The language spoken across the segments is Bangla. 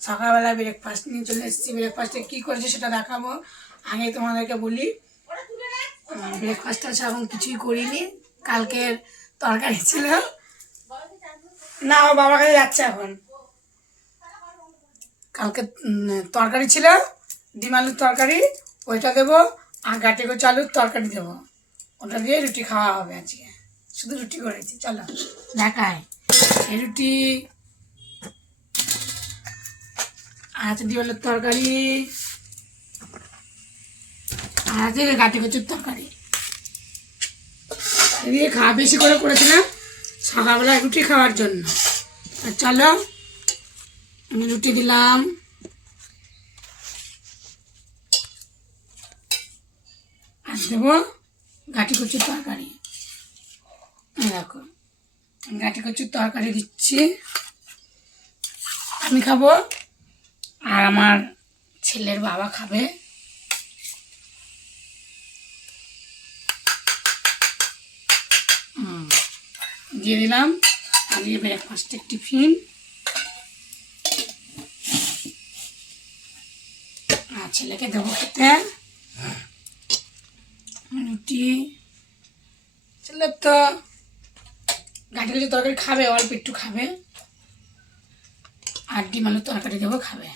সকালবেলা ব্রেকফাস্ট নিয়ে চলে এসেছি। ব্রেকফাস্টে কী করেছি সেটা দেখাবো। আগে তোমাদেরকে বলি ব্রেকফাস্টটা সেরকম কিছুই করিনি। কালকের তরকারি ছিল। না ও বাবার কাছে যাচ্ছে এখন। কালকে তরকারি ছিল, ডিম আলুর তরকারি, ওইটা দেবো, আর গাটে করে আলুর তরকারি দেবো। ওটা দিয়ে রুটি খাওয়া হবে আজকে। শুধু রুটি করেছি, চলো। দেখায়। রুটি আর আছে তরকারি। আছে গাটে কচুর তরকারি। এদিকে খাওয়া বেশি করে করেছিলাম সকালবেলা রুটি খাওয়ার জন্য। আর চলো, আমি রুটি দিলাম। আর দেবো গাটি কচুর তরকারি। দেখো গাটি কচুর তরকারি দিচ্ছি। আমি খাব আর আমার ছেলের বাবা খাবে। দিয়ে দিলাম। আজকে ব্রেকফাস্টের টিফিন আর ছেলেকে দেবো খেতে। রুটি। ছেলের তো গাঠি তরকারি খাবে, অল্প একটু খাবে। আর ডিম তরকারি দেবো, খাবে।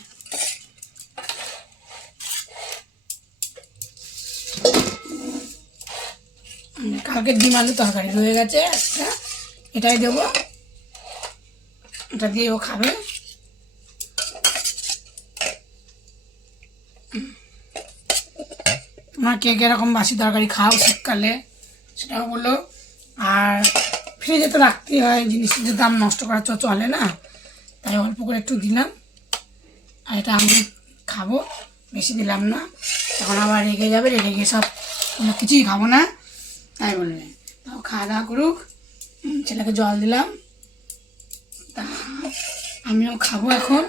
কালকে ডিম আলু তরকারি রয়ে গেছে একটা। এটাই দেবো। এটা দিয়ে ও খাবে। তোমরা কে কীরকম বাসি তরকারি খাও শীতকালে, সেটাও বলো আর ফ্রিজে তো রাখতেই হয়, জিনিসের দাম নষ্ট করা চ- চলে না, তাই অল্প করে একটু দিলাম। আর এটা আমি খাব, বেশি দিলাম না। তখন আবার রেগে যাবে, রেগে গিয়ে সব কোনো কিছুই খাব না। তাই বলবে তাও খাওয়া দাওয়া করুক ছেলেকে জল দিলাম। তা আমিও খাব এখন।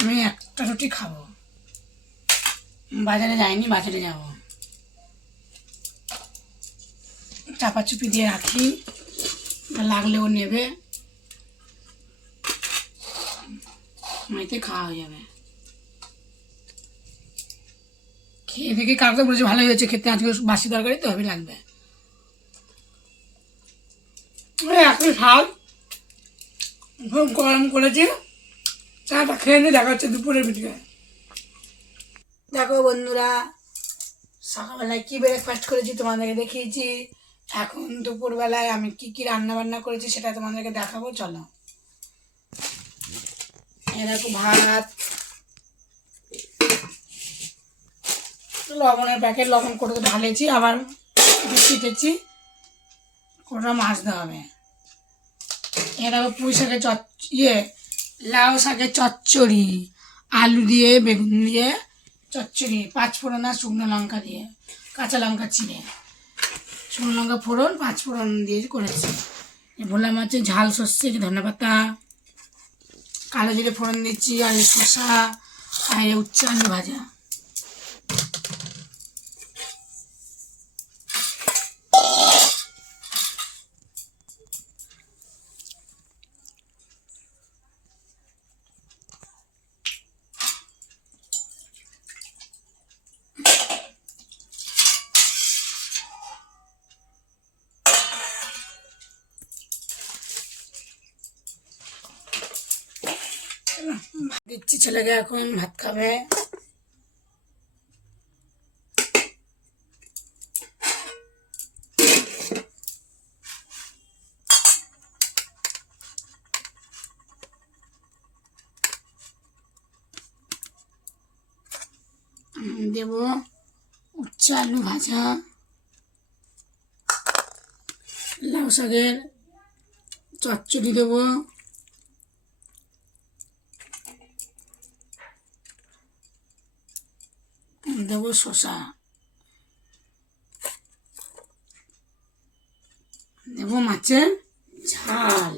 আমি একটা রুটি খাব। বাজারে যাইনি, বাজারে যাব। চাপা চুপি দিয়ে রাখি লাগলে ও নেবে। মাইতে খাওয়া হয়ে যাবে। খেয়ে দেখে কাকতে বলেছে ভালোই হয়েছে খেতে, আজকে বাসি তরকারি তো হবে, লাগবে। এখন শাক খুব গরম করেছে, চাটা খেয়ে নিয়ে দেখা হচ্ছে দুপুরের ভিডিও দেখো বন্ধুরা, সকালবেলায় কি ব্রেকফাস্ট করেছি তোমাদেরকে দেখিয়েছি। এখন দুপুরবেলায় আমি কি কি রান্না বান্না করেছি সেটা তোমাদেরকে দেখাবো, চলো। এ দেখো ভাত লবণের প্যাকেট লবণ করে ঢালেছি, আবার ছিটেছি মাছ দেওয়া হবে? এ দেখো পুঁই শাকের চচ ইয়ে লাউ শাকের চচ্চড়ি, আলু দিয়ে, বেগুন দিয়ে চচ্চড়ি পাঁচ ফোড়ন আর শুকনো লঙ্কা দিয়ে, কাঁচা লঙ্কা চিড়ে। শুকনো লঙ্কা ফোড়ন পাঁচ ফোড়ন দিয়ে করেছি। ভোলা মাছের ঝাল সর্ষে ধনে পাতা, কালো জিরে ফোড়ন দিচ্ছি, আর শসা, আর উচ্চ আলু ভাজা। দিচ্ছি ছেলেকে এখন ভাত খাবে। দেব উচ্চ আলু ভাজা লাউ শাকের চচ্চড়ি দেবো। দেবো শসা দেবো মাছের ঝাল।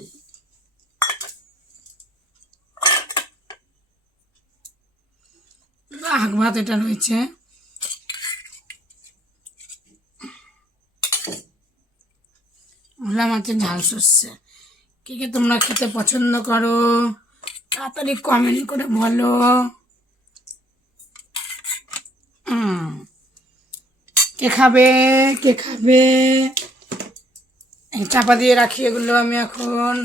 আগ ভাত এটা রয়েছে। ভোলা মাছের ঝাল সর্ষে। কে কে তোমরা খেতে পছন্দ করো, তাড়াতাড়ি কমেন্ট করে বলো। কে খাবে? কে খাবে? চাপা দিয়ে রাখি এগুলো আমি এখন।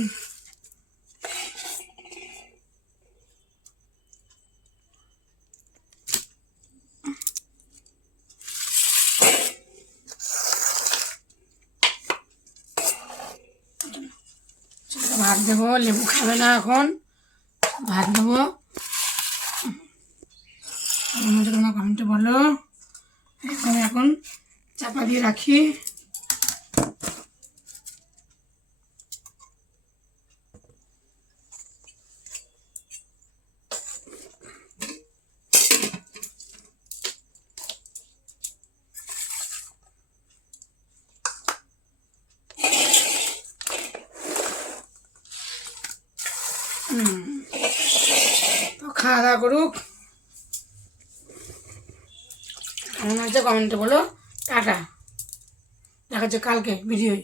ভাত দেবো, লেবু খাবে না এখন। ভাত দেবো। মধ্যে তোমরা কমেন্টে বলো। এখন এখন চাপা দিয়ে রাখি। তো খাওয়া দাওয়া করুক। কেমন হচ্ছে কমেন্টে বলো টাটা। দেখা যাচ্ছে কালকে ভিডিওয়।